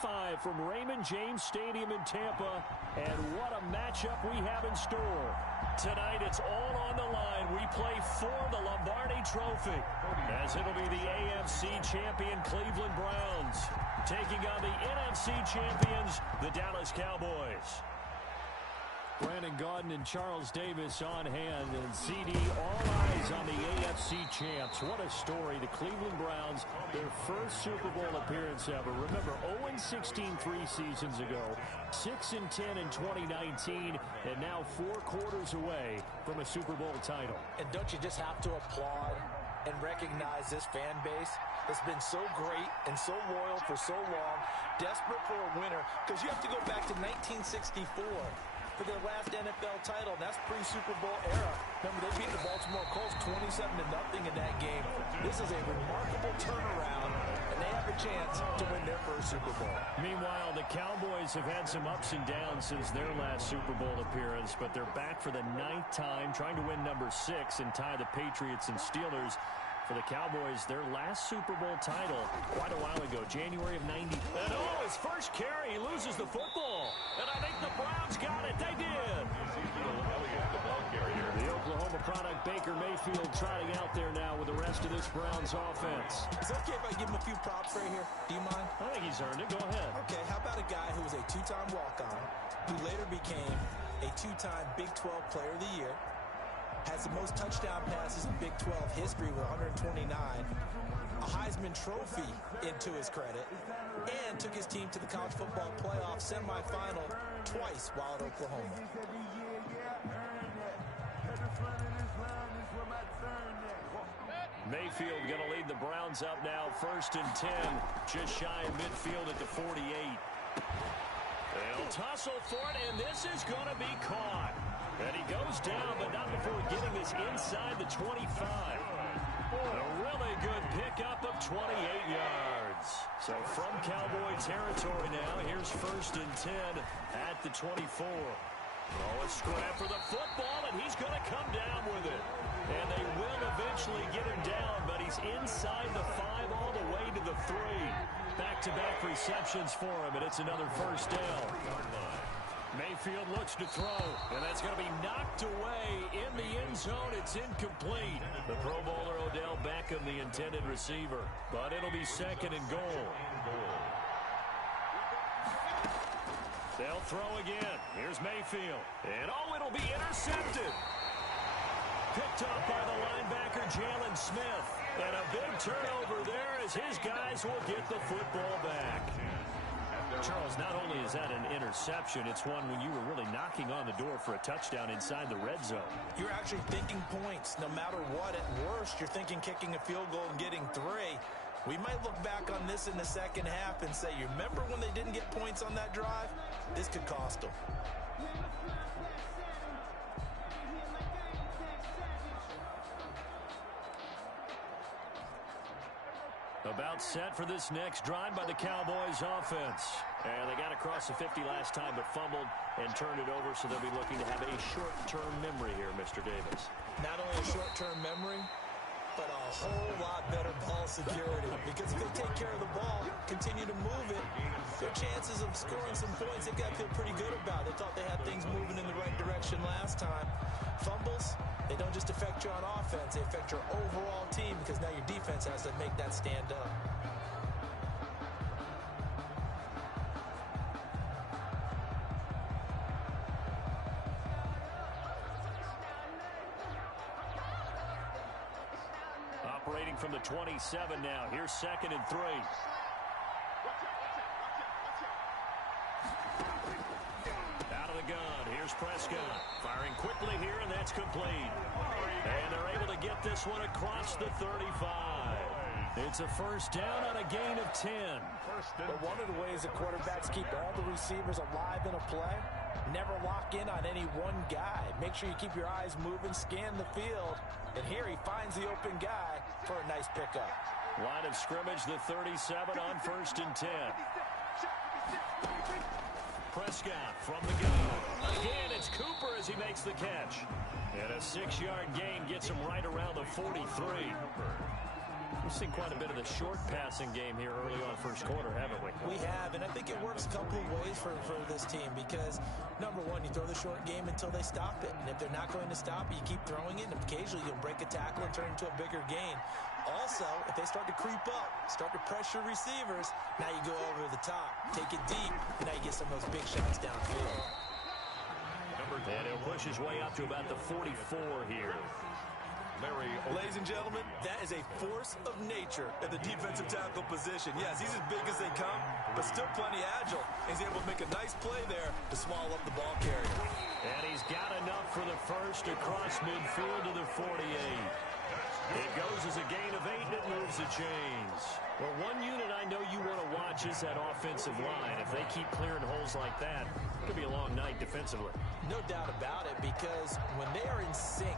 25 from Raymond James Stadium in Tampa. And what a matchup we have in store. Tonight, it's all on the line. We play for the Lombardi Trophy, as it'll be the AFC champion Cleveland Browns taking on the NFC champions, the Dallas Cowboys. Brandon Gaudin and Charles Davis on hand, and CD, all eyes on the AFC champs. What a story. The Cleveland Browns, their first Super Bowl appearance ever. Remember, 0-16 3 seasons ago, 6-10 in 2019, and now 4 quarters away from a Super Bowl title. And don't you just have to applaud and recognize this fan base that's been so great and so loyal for so long, desperate for a winner, because you have to go back to 1964. For their last NFL title, and that's pre-Super Bowl era. Remember, they beat the Baltimore Colts 27-0 in that game. This is a remarkable turnaround, and they have a chance to win their first Super Bowl. Meanwhile, the Cowboys have had some ups and downs since their last Super Bowl appearance, but they're back for the 9th time, trying to win number 6 and tie the Patriots and Steelers. For the Cowboys, their last Super Bowl title quite a while ago, January of 90. And his first carry, he loses the football. And I think the Browns got it. They did. The Oklahoma product, Baker Mayfield, trotting out there now with the rest of this Browns offense. Is it okay if I give him a few props right here? Do you mind? I think he's earned it. Go ahead. Okay, how about a guy who was a 2-time walk-on, who later became a 2-time Big 12 Player of the Year, has the most touchdown passes in Big 12 history with 129, a Heisman Trophy into his credit, and took his team to the college football playoff semifinal twice while at Oklahoma. Mayfield going to lead the Browns up now, 1st and 10, just shy of midfield at the 48. They'll tussle for it, and this is going to be caught. And he goes down, but not before getting this inside the 25. A really good pickup of 28 yards. So from Cowboy territory now, here's 1st and 10 at the 24. Oh, a scrap for the football, and he's going to come down with it. And they will eventually get him down, but he's inside the 5 all the way to the 3. Back-to-back receptions for him, and it's another first down. Mayfield looks to throw, and that's going to be knocked away in the end zone. It's incomplete. The Pro Bowler Odell Beckham, the intended receiver, but it'll be 2nd and goal. They'll throw again. Here's Mayfield, and it'll be intercepted. Picked up by the linebacker Jalen Smith, and a big turnover there as his guys will get the football back. Charles, not only is that an interception, it's one when you were really knocking on the door for a touchdown inside the red zone. You're actually thinking points no matter what. At worst, you're thinking kicking a field goal and getting 3. We might look back on this in the second half and say, you remember when they didn't get points on that drive? This could cost them. About set for this next drive by the Cowboys offense. And they got across the 50 last time, but fumbled and turned it over, so they'll be looking to have a short-term memory here, Mr. Davis. Not only a short-term memory, but a whole lot better ball security. Because if they take care of the ball, continue to move it, their chances of scoring some points, they've got to feel pretty good about. They thought they had things moving in the right direction last time. Fumbles, they don't just affect you on offense, they affect your overall team, because now your defense has to make that stand up. Operating from the 27 now. Here's 2nd and 3. Out of the gun. Here's Prescott. Firing quickly here, and that's complete. And they're able to get this one across the 35. It's a first down on a gain of 10. But one of the ways that quarterbacks keep all the receivers alive in a play, never lock in on any one guy. Make sure you keep your eyes moving, scan the field. And here he finds the open guy for a nice pickup. Line of scrimmage, the 37 on 1st and 10. Prescott from the gun. Again, it's Cooper as he makes the catch. And a 6-yard gain gets him right around the 43. We've seen quite a bit of the short passing game here early on first quarter, haven't we? We have, and I think think it works a couple of ways for this team because, number one, you throw the short game until they stop it. And if they're not going to stop it, you keep throwing it, and occasionally you'll break a tackle and turn it into a bigger gain. Also, if they start to creep up, start to pressure receivers, now you go over the top, take it deep, and now you get some of those big shots downfield. And he'll push his way up to about the 44 here. Ladies and gentlemen, that is a force of nature at the defensive tackle position. Yes, he's as big as they come, but still plenty agile. He's able to make a nice play there to swallow up the ball carrier. And he's got enough for the first across midfield to the 48. It goes as a gain of 8, and it moves the chains. Well, one unit I know you want to watch is that offensive line. If they keep clearing holes like that, it could be a long night defensively. No doubt about it, because when they are in sync,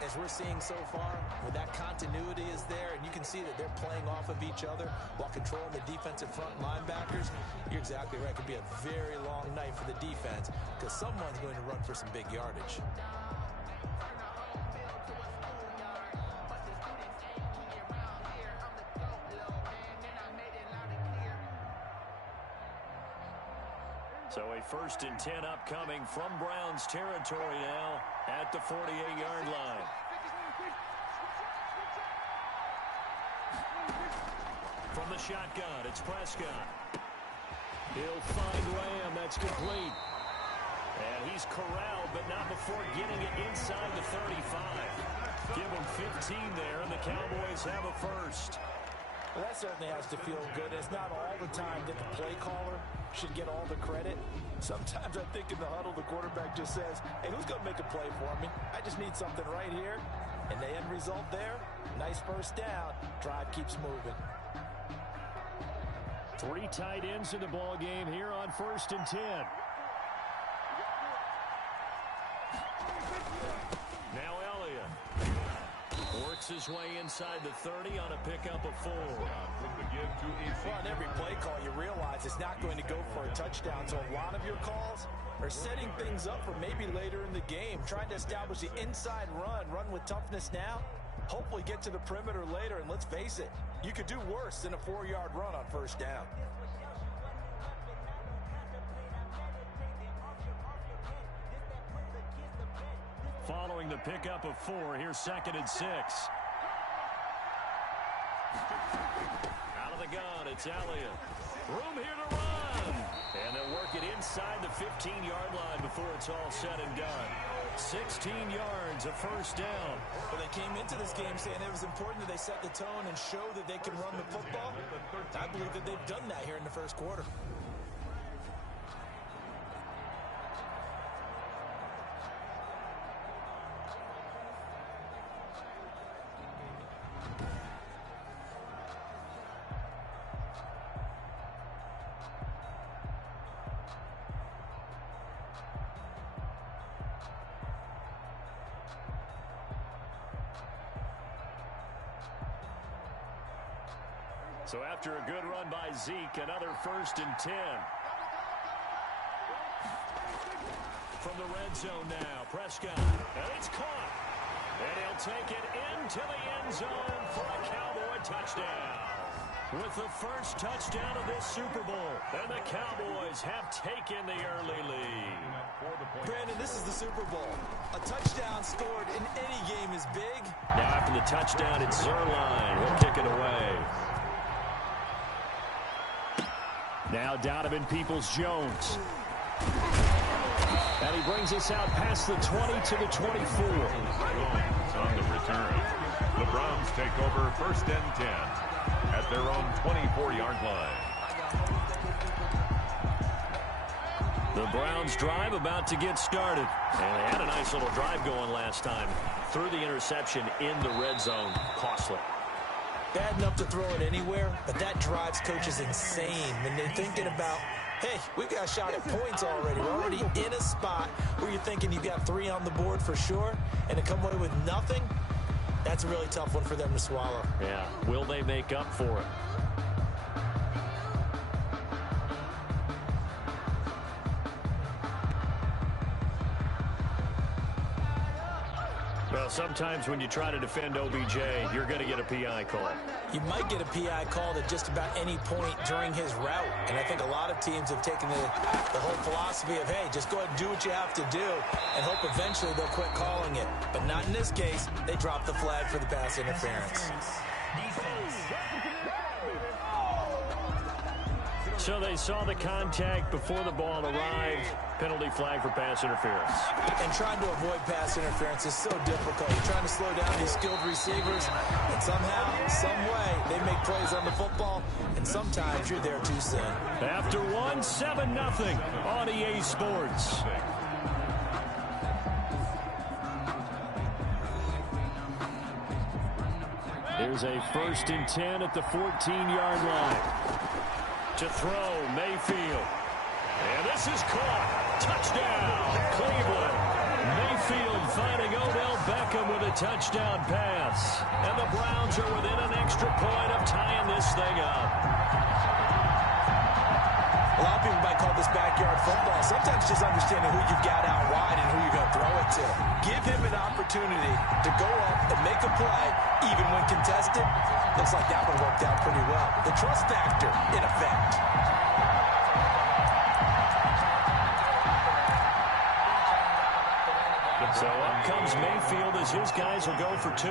as we're seeing so far, when that continuity is there, and you can see that they're playing off of each other while controlling the defensive front linebackers, you're exactly right. It could be a very long night for the defense because someone's going to run for some big yardage. So a 1st and 10 upcoming from Browns territory now at the 48-yard line. From the shotgun, it's Prescott. He'll find Lamb. That's complete. And he's corralled, but not before getting it inside the 35. Give him 15 there, and the Cowboys have a first. Well, that certainly has to feel good. It's not all the time that the play caller should get all the credit. Sometimes I think in the huddle, the quarterback just says, hey, who's going to make a play for me? I just need something right here. And the end result there, nice first down. Drive keeps moving. 3 tight ends in the ball game here on 1st and 10. Now Elliott works his way inside the 30 on a pickup of 4. Well, on every play call, you realize it's not going to go for a touchdown. So a lot of your calls are setting things up for maybe later in the game, trying to establish the inside run with toughness now, hopefully get to the perimeter later. And let's face it, you could do worse than a 4-yard run on first down. Following the pickup of 4, here's 2nd and 6. Out of the gun, it's Elliott. Room here to run. And they'll work it inside the 15-yard line before it's all said and done. 16 yards, a first down. Well, they came into this game saying it was important that they set the tone and show that they can run the football. I believe that they've done that here in the first quarter. So after a good run by Zeke, another 1st and 10. From the red zone now, Prescott. And it's caught. And he'll take it into the end zone for a Cowboy touchdown. With the first touchdown of this Super Bowl, and the Cowboys have taken the early lead. Brandon, this is the Super Bowl. A touchdown scored in any game is big. Now after the touchdown, it's Zerline. He'll kick it away. Now Donovan Peoples-Jones. And he brings us out past the 20 to the 24. On the return. The Browns take over 1st and 10 at their own 24-yard line. The Browns drive about to get started. And they had a nice little drive going last time. Threw the interception in the red zone. Costly. Bad enough to throw it anywhere, but that drives coaches insane when they're thinking about, hey, we've got a shot at points already. We're already in a spot where you're thinking you've got 3 on the board for sure, and to come away with nothing, that's a really tough one for them to swallow. Yeah, will they make up for it? Well, sometimes when you try to defend OBJ, you're going to get a PI call. You might get a PI called at just about any point during his route. And I think a lot of teams have taken the whole philosophy of, hey, just go ahead and do what you have to do and hope eventually they'll quit calling it. But not in this case. They dropped the flag for the pass interference. So they saw the contact before the ball arrived. Penalty flag for pass interference. And trying to avoid pass interference is so difficult. You're trying to slow down these skilled receivers, and somehow, some way, they make plays on the football, and sometimes you're there too soon. After one, 7-0 on EA Sports. Here's a 1st and 10 at the 14-yard line. To throw, Mayfield. And this is caught. Touchdown, Cleveland. Mayfield finding Odell Beckham with a touchdown pass. And the Browns are within an extra point of tying this thing up. A lot of people might call this backyard football. Sometimes just understanding who you've got out wide and who you're going to throw it to. Give him an opportunity to go up and make a play, even when contested. Looks like that one worked out pretty well. The trust factor in effect. So up comes Mayfield as his guys will go for 2.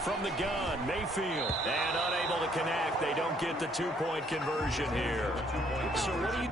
From the gun, Mayfield. And unable to connect. They don't get the 2-point conversion here. So what do you...